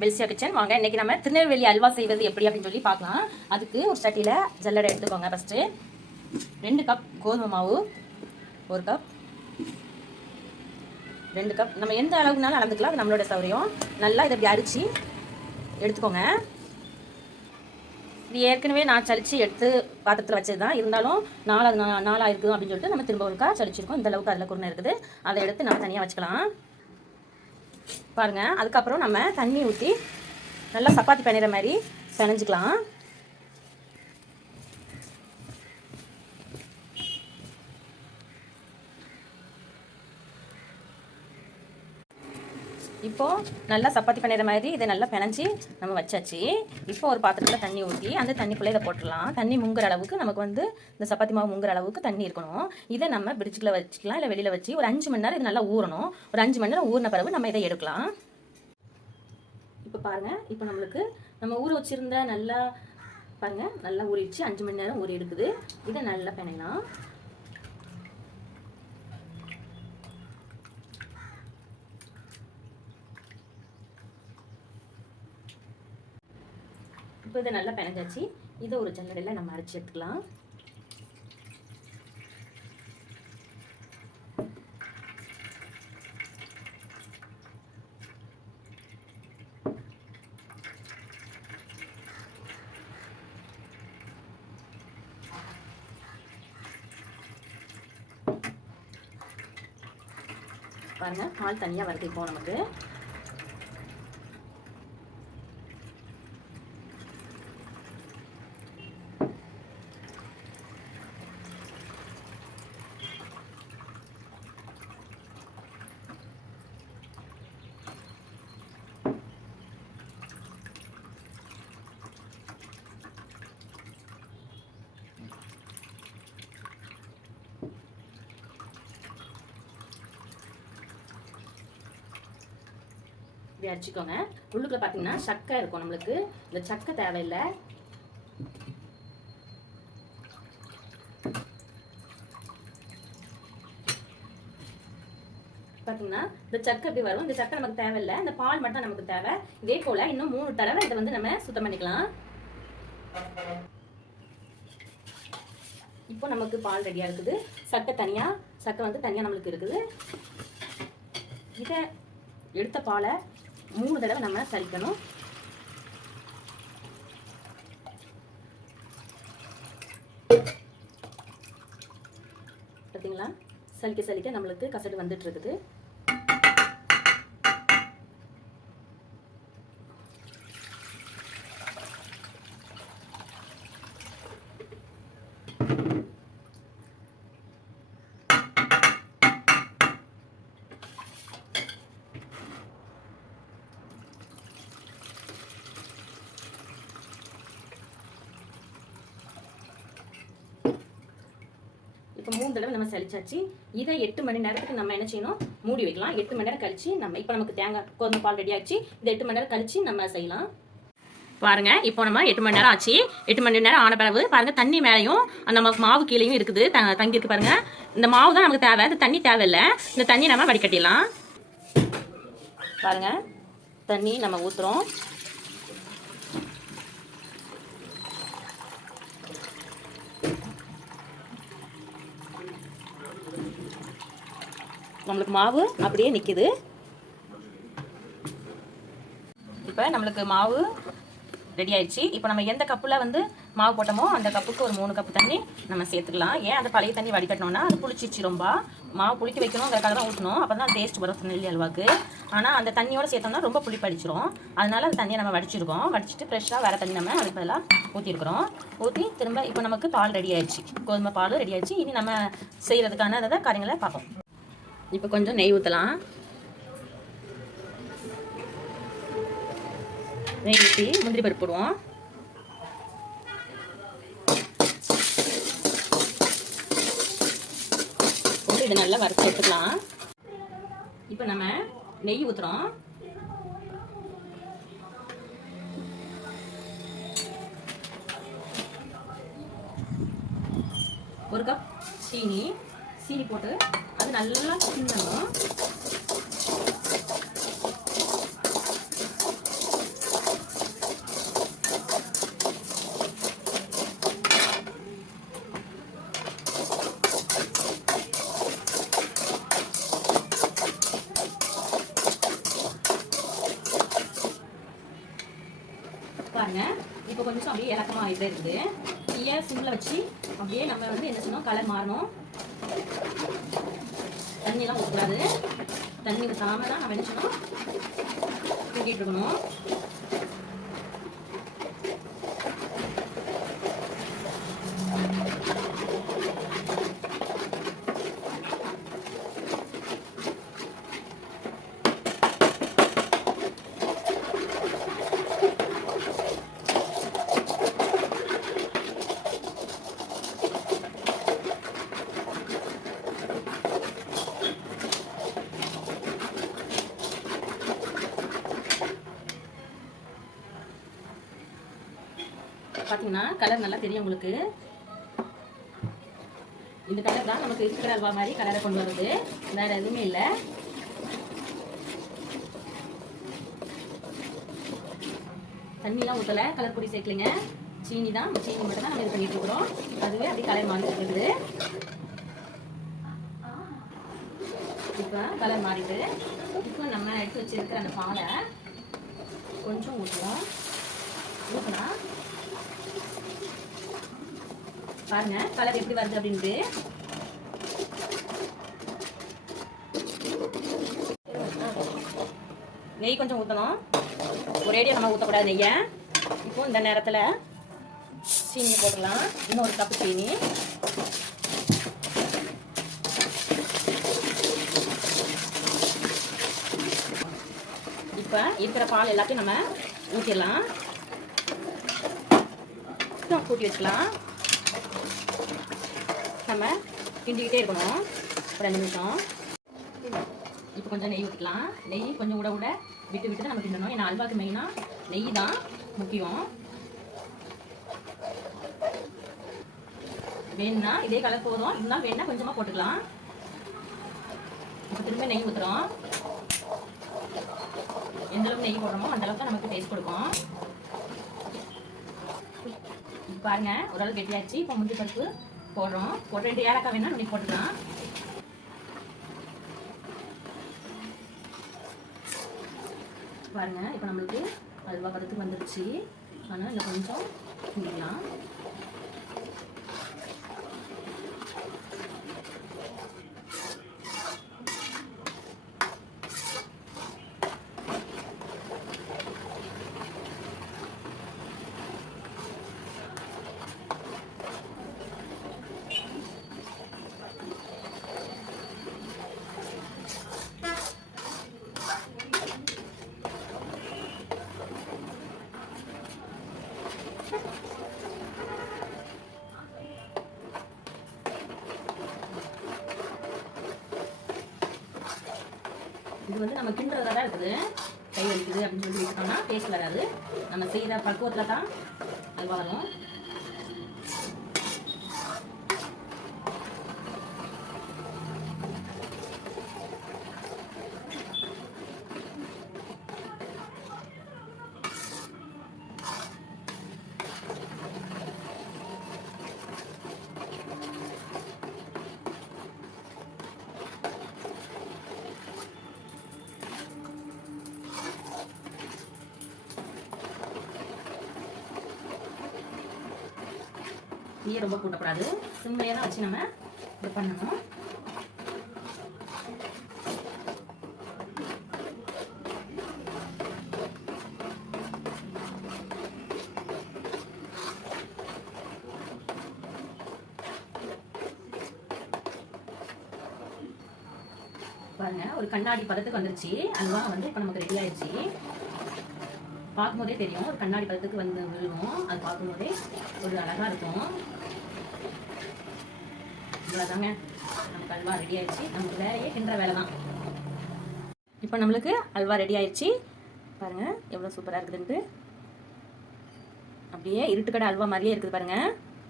பெல்சியா kitchen. வாங்க இன்னைக்கு நம்ம திருநெல்வேலி அல்வா செய்வது எப்படி அப்படின்னு சொல்லி பார்க்கலாம். அதுக்கு ஒரு சட்டியில் ஜல்லடை எடுத்துக்கோங்க ஃபஸ்ட்டு ரெண்டு கப் கோதுமை மாவு ஒரு கப் ரெண்டு கப் நம்ம எந்த அளவுக்குனாலும் அளந்துக்கலாம். அது நம்மளோட சௌரியம். நல்லா இதை இப்படி அரிச்சு எடுத்துக்கோங்க. இது ஏற்கனவே நான் சளிச்சு எடுத்து பாத்திரத்தில் வச்சது தான் இருந்தாலும் நாலா நாலாக இருக்குது அப்படின்னு சொல்லிட்டு நம்ம திரும்ப ஒருக்கா சலிச்சிருக்கோம் இந்த அளவுக்கு அதில் குருணை இருக்குது. அதை எடுத்து நம்ம தனியாக வச்சுக்கலாம். பாருங்கள் அதுக்கப்புறம் நம்ம தண்ணி ஊற்றி நல்லா சப்பாத்தி பிணையிற மாதிரி பிணைஞ்சிக்கலாம். இப்போ நல்லா சப்பாத்தி பண்ணுற மாதிரி இதை நல்லா பிணைஞ்சி நம்ம வச்சாச்சு. இப்போ ஒரு பாத்திரத்தில் தண்ணி ஊற்றி அந்த தண்ணிக்குள்ளே இதை போட்டுடலாம். தண்ணி முங்குற அளவுக்கு நமக்கு வந்து இந்த சப்பாத்தி மாவு முங்குற அளவுக்கு தண்ணி இருக்கணும். இதை நம்ம பிரிட்ஜுக்குள்ள வச்சுக்கலாம் இல்லை வெளியில் வச்சு ஒரு அஞ்சு மணி நேரம் இது நல்லா ஊறணும். ஒரு அஞ்சு மணி நேரம் ஊறின பிறகு நம்ம இதை எடுக்கலாம். இப்போ பாருங்கள் இப்போ நம்மளுக்கு நம்ம ஊற வச்சுருந்த நல்லா பாருங்கள் நல்லா ஊறிடுச்சு. அஞ்சு மணி நேரம் ஊறி எடுக்குது. இதை நல்லா பிணையலாம். இப்போ இது நல்லா பிணைஞ்சாச்சு. இதை ஒரு ஜல்லடையில் நம்ம அரைச்சி எடுத்துக்கலாம். பாருங்க பால் தனியாக வருது இப்போ நமக்கு. இப்படி அடிச்சுக்கோங்க. உள்ளுக்குள்ள பார்த்தீங்கன்னா சக்கை இருக்கும் நம்மளுக்கு. இந்த சக்கை தேவையில்லை. பார்த்தீங்கன்னா இந்த சக்கை இப்படி வரும். இந்த சக்கை நமக்கு தேவையில்லை. இந்த பால் மட்டும் நமக்கு தேவை. இதே போல இன்னும் மூணு தடவை இதை வந்து நம்ம சுத்தம் பண்ணிக்கலாம். இப்போ நமக்கு பால் ரெடியாக இருக்குது. சக்கை தனியாக சக்கை வந்து தனியாக நம்மளுக்கு இருக்குது. இதை எடுத்த பாலை மூணு தடவை நம்ம சலிக்கணும். பார்த்தீங்களா சலிக்க சலிக்க நம்மளுக்கு கசடு வந்துட்டு இருக்குது. இப்போ மூணு தடவை நம்ம சளிச்சாச்சு. இதை எட்டு மணி நேரத்துக்கு நம்ம என்ன செய்யணும்? மூடி வைக்கலாம். எட்டு மணி நேரம் கழிச்சு நம்ம இப்போ நமக்கு தேங்காய் கோதுமை பால் ரெடி ஆச்சு. இதை எட்டு மணி நேரம் கழிச்சு நம்ம செய்யலாம். பாருங்க இப்போ நம்ம எட்டு மணி நேரம் ஆச்சு. எட்டு மணி நேரம் ஆன பிறகு பாருங்க தண்ணி மேலேயும் அந்த மாவு கீழேயும் இருக்குது. த- தங்கி பாருங்க. இந்த மாவு தான் நமக்கு தேவை. இந்த தண்ணி தேவையில்லை. இந்த தண்ணி நம்ம வடிகட்டிடலாம். பாருங்க தண்ணி நம்ம ஊற்றுறோம் நம்மளுக்கு மாவு அப்படியே நிற்கிது இப்போ நம்மளுக்கு மாவு ரெடி ஆயிடுச்சு. இப்போ நம்ம எந்த கப்பில் வந்து மாவு போட்டோமோ அந்த கப்புக்கு ஒரு மூணு கப்பு தண்ணி நம்ம சேர்த்துக்கலாம். ஏன் அந்த பழைய தண்ணி வடிகட்டணும்னா அது புளிச்சிச்சு ரொம்ப. மாவு புளிக்க வைக்கணுங்கிறக்காக தான் ஊற்றணும் அப்போ தான் டேஸ்ட் வரும் நெல்லி அல்வாக்கு ஆனால் அந்த தண்ணியோட சேர்த்தோம்னா ரொம்ப புளிப்படிச்சிரும் அதனால அந்த தண்ணியை நம்ம வடிச்சிருக்கோம். வடிச்சிட்டு ஃப்ரெஷ்ஷாக வேறு தண்ணி நம்ம அதுக்கு பதிலாக ஊற்றிருக்கிறோம் ஊற்றி திரும்ப இப்போ நமக்கு பால் ரெடி ஆயிடுச்சு. கோதுமை பால் ரெடி ஆயிடுச்சு. இனி நம்ம செய்கிறதுக்கான அதை காரியங்களை பார்ப்போம். இப்போ கொஞ்சம் நெய் ஊற்றலாம் நெய் ஊற்றி முந்திரி பருப்பு போடுவோம். போட்டு இதை நல்லா வறுத்து எடுத்துக்கலாம். இப்போ நம்ம நெய் ஊற்றுறோம் ஒரு கப் சீனி சீனி போட்டு அது நல்லா கிண்டணும் பாருங்க இப்போ கொஞ்சம் அப்படியே இலக்கமாக ஆகிட்டே இருக்குது டீயை ஃபுல்லில் வச்சு அப்படியே நம்ம வந்து என்ன சொன்னோம் கலர் மாறணும். தண்ணியெல்லாம் ஊற்றக்கூடாது தண்ணி ஊற்றாமல் தான் நம்ம என்ன செய்யணும் இருக்கணும். பார்த்தீங்கன்னா கலர் நல்லா தெரியும் உங்களுக்கு. இந்த கலர் தான் நமக்கு இருக்கிற அல்வா மாதிரி கலரை கொண்டு வருது. வேற எதுவுமே இல்லை. தண்ணிலாம் ஊற்றலை கலர் பொடி சேர்க்கலைங்க. சீனி தான் சீனி மட்டும் தான் நம்ம இது பண்ணிட்டு இருக்கிறோம். அதுவே அப்படியே கலர் மாறி இருக்குது. இப்போ கலர் மாறிட்டு இப்போ நம்ம எடுத்து வச்சிருக்கிற அந்த பாலை கொஞ்சம் ஊற்றுவோம் ஊற்றினா பாருங்க கலர் எப்படி வருது அப்படின்ட்டு. நெய் கொஞ்சம் ஊற்றணும் ஒரேடியாக நம்ம ஊற்றக்கூடாது நெய்யை. இப்போ இந்த நேரத்தில் சீனி போடலாம் இன்னொரு கப்பு சீனி. இப்போ இருக்கிற பால் எல்லாத்தையும் நம்ம ஊற்றிடலாம் கூட்டி வச்சுக்கலாம். நம்ம கிண்டிக்கிட்டே இருக்கணும். ஒரு ரெண்டு நிமிஷம். இப்போ கொஞ்சம் நெய் ஊற்றிக்கலாம் நெய் கொஞ்சம் விட விட விட்டு விட்டு தான் நம்ம கிண்டணும். ஏன்னா அல்வாக்கு மெயினாக நெய் தான் முக்கியம். வேணும்னா இதே கலர் போதும். இருந்தாலும் வேணுன்னா கொஞ்சமாக போட்டுக்கலாம். இப்போ திரும்ப நெய் ஊற்றுறோம் எந்த அளவுக்கு நெய் போடுறோமோ அந்த அளவுக்கு நமக்கு டேஸ்ட் கொடுக்கும். இப்போ பாருங்க ஓரளவு கெட்டியாச்சு. இப்போ முந்திரி பருப்பு போடுறோம். ஒரு ரெண்டு ஏலக்காய் வேணால் நுனி போட்டுக்கலாம். பாருங்கள் இப்போ நம்மளுக்கு அல்வா பதத்துக்கு வந்துருச்சு. ஆனால் இன்னும் கொஞ்சம் முடியலாம் இது வந்து நம்ம கிண்டுறதா தான் இருக்குது. கை வலிக்குது அப்படின்னு சொல்லி விட்டுட்டோம்னா டேஸ்ட் வராது. நம்ம செய்கிற பக்குவத்தில் தான் அது வரும் தீயை ரொம்ப கூட்டக்கூடாது. சிம்மையாக தான் வச்சு நம்ம இது பண்ணணும். பாருங்க ஒரு கண்ணாடி பதத்துக்கு வந்துருச்சு. அல்வா வந்து இப்போ நமக்கு ரெடி ஆயிடுச்சு. பார்க்கும்போதே தெரியும். ஒரு கண்ணாடி பதத்துக்கு வந்து விழுவோம். அது பார்க்கும்போதே ஒரு அழகாக இருக்கும். இவ்வளோதாங்க நமக்கு அல்வா ரெடி ஆயிடுச்சு. நமக்கு வேலையே கிண்டுற வேலை தான். இப்போ நம்மளுக்கு அல்வா ரெடி ஆயிடுச்சு. பாருங்க எவ்வளோ சூப்பராக இருக்குதுன்ட்டு. அப்படியே இருட்டுக்கடை அல்வா மாதிரியே இருக்குது பாருங்க.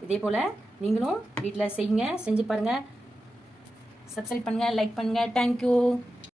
இதே போல் நீங்களும் வீட்டில் செய்யுங்க செஞ்சு பாருங்கள் சப்ஸ்கிரைப் பண்ணுங்கள் லைக் பண்ணுங்கள் தேங்க்யூ